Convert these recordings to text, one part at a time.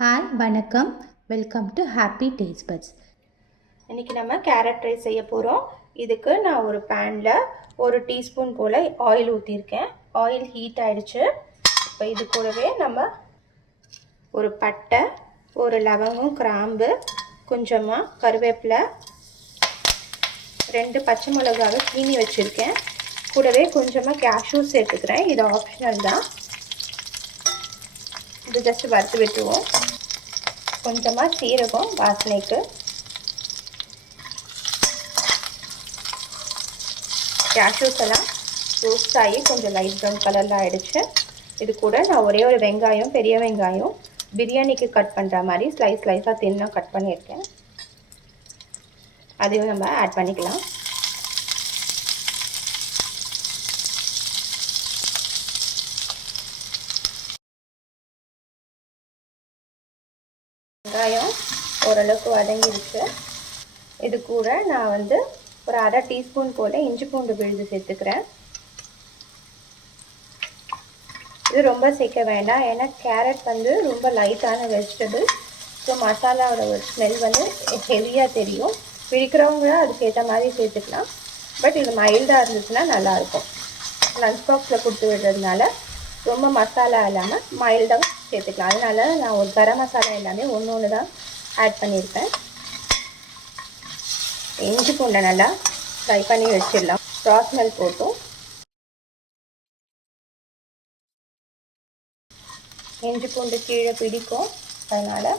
Hi வணக்கம், welcome to happy taste buds. இன்றைக்கி நம்ம கேரட் ரைஸ் செய்ய போகிறோம். இதுக்கு நான் ஒரு பேனில் 1 டீஸ்பூன் போல் ஆயில் ஊற்றிருக்கேன். ஆயில் ஹீட் ஆகிடுச்சு. இப்போ இது கூடவே நம்ம ஒரு பட்டை, ஒரு லவங்கம், கிராம்பு, கொஞ்சமாக கருவேப்பிலை, 2 பச்சை மிளகாவை கீனி வச்சுருக்கேன். கூடவே கொஞ்சமாக கேஷ்யூ சேர்த்துக்கிறேன். இது ஆப்ஷனல் தான். இது ஜஸ்ட் வறுத்து விட்டுருவோம். கொஞ்சமாக சீரகம் வாசனைக்கு, கேஷ்யூஸ் எல்லாம் ரோஸ்ட் ஆகி கொஞ்சம் லைட் ப்ரௌன் கலரில் ஆகிடுச்சு. இது கூட நான் ஒரே ஒரு வெங்காயம், பெரிய வெங்காயம் பிரியாணிக்கு கட் பண்ணுற மாதிரி ஸ்லைஸாக தின்னாக கட் பண்ணியிருக்கேன். அதையும் நம்ம ஆட் பண்ணிக்கலாம். வெங்காயம் ஓரளவுக்கு வதங்கிடுச்சு. இது கூட நான் ஒரு அரை டீஸ்பூன் போல் இஞ்சி பூண்டு விழுது சேர்த்துக்கிறேன். இது ரொம்ப சேர்க்க வேண்டாம், ஏன்னா கேரட் ரொம்ப லைட்டான வெஜிடபிள். ஸோ மசாலாவோட ஒரு ஸ்மெல் ஹெவியாக தெரியும். பிடிக்கிறவங்க அதுக்கேற்ற மாதிரி சேர்த்துக்கலாம். பட் இது மைல்டாக இருந்துச்சுன்னா நல்லாயிருக்கும். லஞ்ச் பாக்ஸில் கொடுத்து விடுறதுனால ரொம்ப மசாலா இல்லாமல் மைல்டாக சேர்த்துக்கலாம். அதனால நான் ஒரு கரம் மசாலா எல்லாமே ஒன்று தான் ஆட் பண்ணியிருக்கேன். இஞ்சி பூண்டை நல்லா ஃப்ரை பண்ணி வச்சிடலாம். ஸ்மெல் போட்டும் இஞ்சி பூண்டு கீழே பிடிக்கும், அதனால்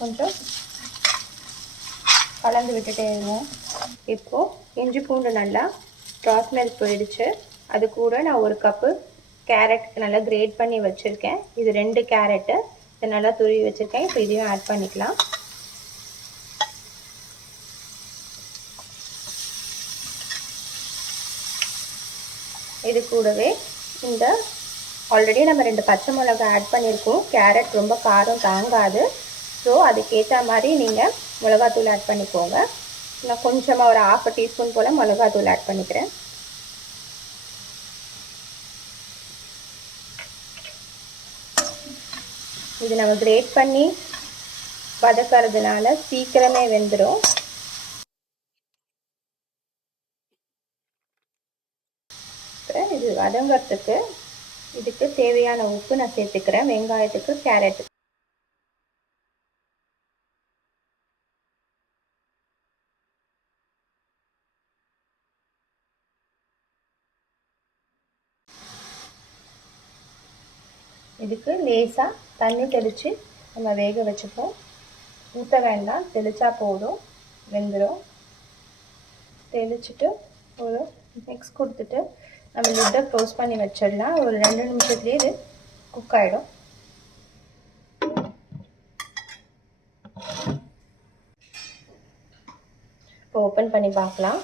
கொஞ்சம் கலந்து விட்டுட்டே இருந்தோம். இப்போது இஞ்சி பூண்டு நல்லா ஸ்மெல் போயிடுச்சு. அது கூட நான் 1 கப்பு கேரட் நல்லா கிரேட் பண்ணி வச்சுருக்கேன். இது 2 கேரட்டு இதை நல்லா துருவி வச்சுருக்கேன். இப்போ இதையும் ஆட் பண்ணிக்கலாம். இது கூடவே இந்த ஆல்ரெடி நம்ம 2 பச்சை மிளகாய் ஆட் பண்ணியிருக்கோம். கேரட் ரொம்ப காரம் தாங்காது. ஸோ அதுக்கேற்ற மாதிரி நீங்கள் மிளகாத்தூள் ஆட் பண்ணிக்கோங்க. நான் கொஞ்சமாக ஒரு 1/2 டீஸ்பூன் போல் மிளகாத்தூள் ஆட் பண்ணிக்கிறேன். இது நம்ம கிரேட் பண்ணி வதக்கிறதுனால சீக்கிரமே வெந்துடும். இது வதங்கிறதுக்கு இதுக்கு தேவையான உப்பு நான் சேர்த்துக்கிறேன். வெங்காயத்துக்கு, கேரட்டுக்கு. இதுக்கு லேசாக தண்ணி தெளித்து நம்ம வேக வச்சுப்போம். ஊற்ற வேண்டாம், தெளித்தா போதும், வெந்துடும். தெளிச்சுட்டு ஒரு மிக்ஸ் கொடுத்துட்டு நம்ம லிட்டை க்ளோஸ் பண்ணி வச்சிடலாம். ஒரு 2 நிமிஷத்துலேயே இது குக் ஆகிடும். இப்போ ஓப்பன் பண்ணி பார்க்கலாம்.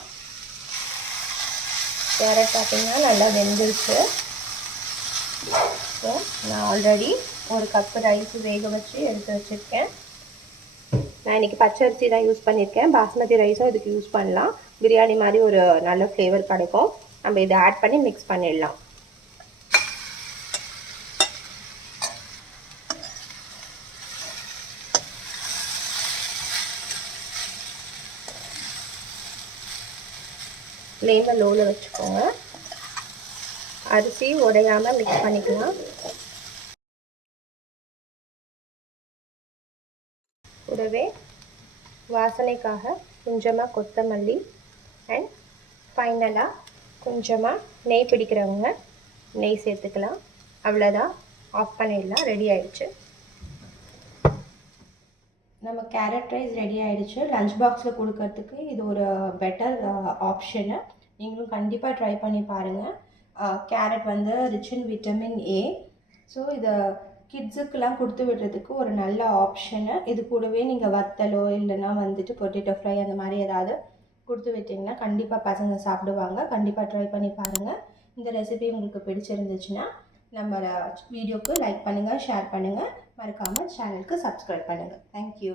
கேரட் பார்த்தீங்கன்னா நல்லா வெந்துருச்சு. ஸோ நான் ஆல்ரெடி 1 கப்பு ரைஸ் வேக வச்சு எடுத்து வச்சுருக்கேன். நான் இன்றைக்கி பச்சரிசி தான் யூஸ் பண்ணியிருக்கேன். பாஸ்மதி ரைஸும் இதுக்கு யூஸ் பண்ணலாம். பிரியாணி மாதிரி ஒரு நல்ல ஃப்ளேவர் கிடைக்கும். நம்ம இதை ஆட் பண்ணி மிக்ஸ் பண்ணிடலாம். ஃப்ளேமை லோவில் வச்சுக்கோங்க. அரிசி உடையாமல் மிக்ஸ் பண்ணிக்கலாம். கூடவே வாசனைக்காக கொஞ்சமாக கொத்தமல்லி அண்ட் ஃபைனலாக கொஞ்சமாக நெய் பிடிக்கிறவங்க நெய் சேர்த்துக்கலாம். அவ்வளோதான், ஆஃப் பண்ணிடலாம். ரெடி ஆயிடுச்சு. நம்ம கேரட் ரைஸ் ரெடி ஆகிடுச்சு. லஞ்ச் பாக்ஸில் கொடுக்கறதுக்கு இது ஒரு பெட்டர் ஆப்ஷனு. நீங்களும் கண்டிப்பாக ட்ரை பண்ணி பாருங்கள். Carrot rich in vitamin A. So இதை கிட்ஸுக்கெலாம் கொடுத்து விடுறதுக்கு ஒரு நல்ல ஆப்ஷனு. இது கூடவே நீங்கள் வத்தலோ இல்லைன்னா பொட்டேட்டோ ஃப்ரை அந்த மாதிரி ஏதாவது கொடுத்து விட்டிங்கன்னா கண்டிப்பாக பசங்க சாப்பிடுவாங்க. கண்டிப்பாக ட்ரை பண்ணி பாருங்கள். இந்த ரெசிபி உங்களுக்கு பிடிச்சிருந்துச்சுன்னா நம்ம வீடியோக்கு லைக் பண்ணுங்கள், ஷேர் பண்ணுங்கள். மறக்காமல் சேனலுக்கு சப்ஸ்கிரைப் பண்ணுங்கள். தேங்க்யூ.